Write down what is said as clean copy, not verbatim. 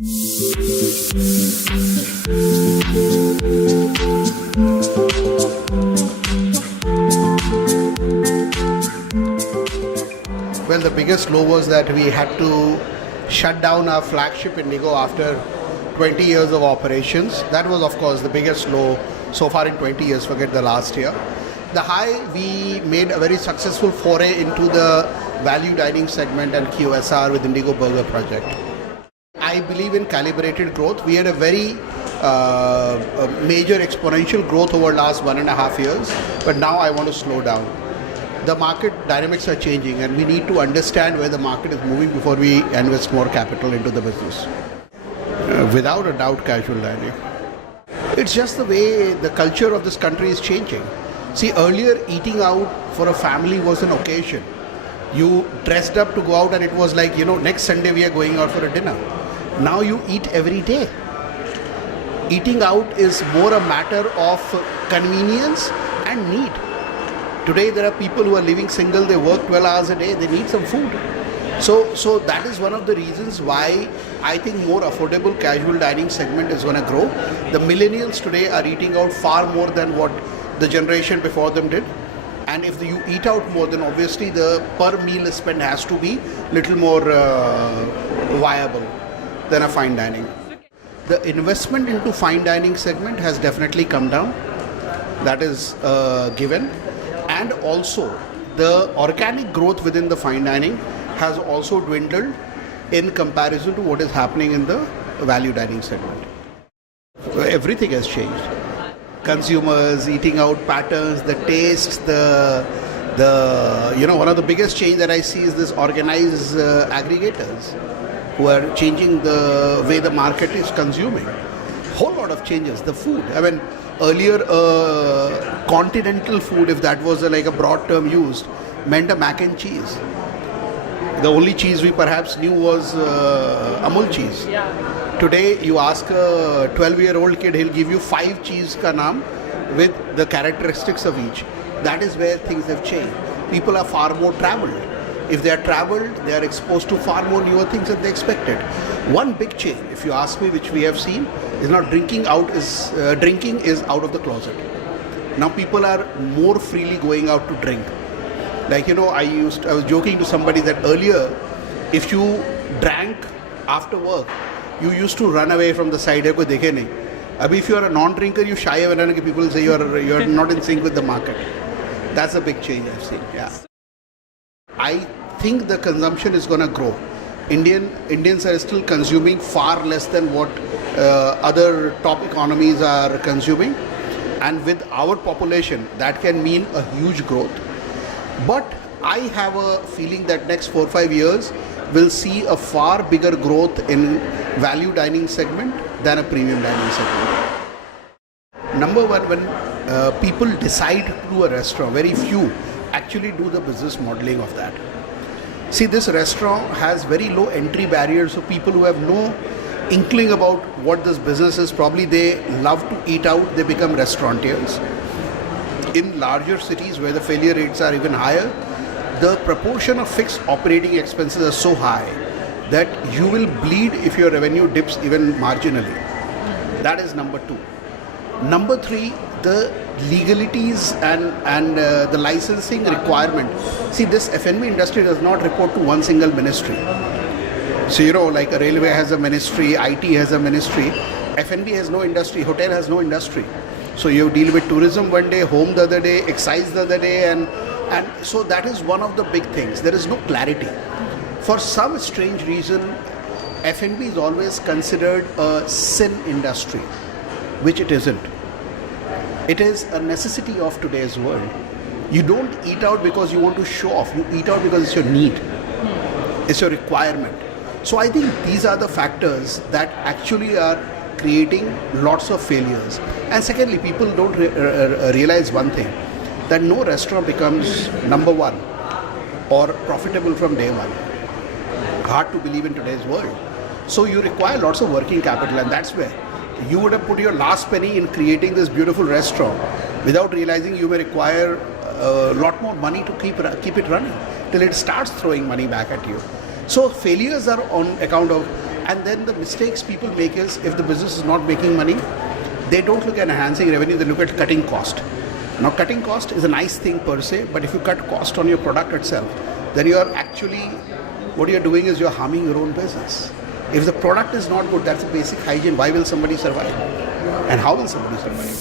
Well, the biggest blow was that we had to shut down our flagship Indigo after 20 years of operations. That was, of course, the biggest low so far in 20 years, forget the last year. The high, we made a very successful foray into the value dining segment and QSR with Indigo Burger Project. I believe in calibrated growth. We had a very major exponential growth over the last 1.5 years, but now I want to slow down. The market dynamics are changing and we need to understand where the market is moving before we invest more capital into the business. Without a doubt, casual dining. It's just the way the culture of this country is changing. See, earlier eating out for a family was an occasion. You dressed up to go out and it was like, next Sunday we are going out for a dinner. Now you eat every day. Eating out is more a matter of convenience and need. Today there are people who are living single, they work 12 hours a day, they need some food. So that is one of the reasons why I think more affordable casual dining segment is going to grow. The millennials today are eating out far more than what the generation before them did. And if you eat out more, then obviously the per meal spend has to be little more viable than a fine dining. The investment into fine dining segment has definitely come down. That is given. And also the organic growth within the fine dining has also dwindled in comparison to what is happening in the value dining segment. Everything has changed. Consumers, eating out patterns, the tastes, one of the biggest change that I see is this organized aggregators who are changing the way the market is consuming. Whole lot of changes. The food. I mean, earlier continental food, if that was like a broad term used, meant a mac and cheese. The only cheese we perhaps knew was Amul cheese. Yeah. Today you ask a 12-year-old kid, he'll give you 5 cheese ka naam with the characteristics of each. That is where things have changed. People are far more traveled. If they are traveled, they are exposed to far more newer things than they expected. One big change, if you ask me, which we have seen, is now drinking is out of the closet. Now people are more freely going out to drink. Like, I was joking to somebody that earlier, if you drank after work, you used to run away from the side. If you are a non-drinker, you shy away. People say you are not in sync with the market. That's a big change I've seen. Yeah. I think the consumption is going to grow. Indians are still consuming far less than what other top economies are consuming. And with our population, that can mean a huge growth. But I have a feeling that next 4 or 5 years will see a far bigger growth in value dining segment than a premium dining segment. Number one, when people decide to do a restaurant, very few actually do the business modeling of that. See, this restaurant has very low entry barriers, so people who have no inkling about what this business is, probably they love to eat out, they become restaurateurs. In larger cities where the failure rates are even higher, the proportion of fixed operating expenses are so high that you will bleed if your revenue dips even marginally. That is number 2. Number 3, the legalities and the licensing requirement. See, this F&B industry does not report to one single ministry. So, like a railway has a ministry, IT has a ministry, F&B has no industry, hotel has no industry. So you deal with tourism one day, home the other day, excise the other day, and so that is one of the big things. There is no clarity. For some strange reason, F&B is always considered a sin industry, which it isn't. It is a necessity of today's world. You don't eat out because you want to show off. You eat out because it's your need. It's your requirement. So I think these are the factors that actually are creating lots of failures. And secondly, people don't realize one thing, that no restaurant becomes number 1 or profitable from day 1. Hard to believe in today's world. So you require lots of working capital, and that's where you would have put your last penny in creating this beautiful restaurant without realizing you may require a lot more money to keep it running till it starts throwing money back at you. So failures are on account of, And then the mistakes people make is, if the business is not making money, they don't look at enhancing revenue, they look at cutting cost. Now, cutting cost is a nice thing per se, but if you cut cost on your product itself, then you are actually, what you're doing is you're harming your own business. If the product is not good, that's a basic hygiene. Why will somebody survive? And how will somebody survive?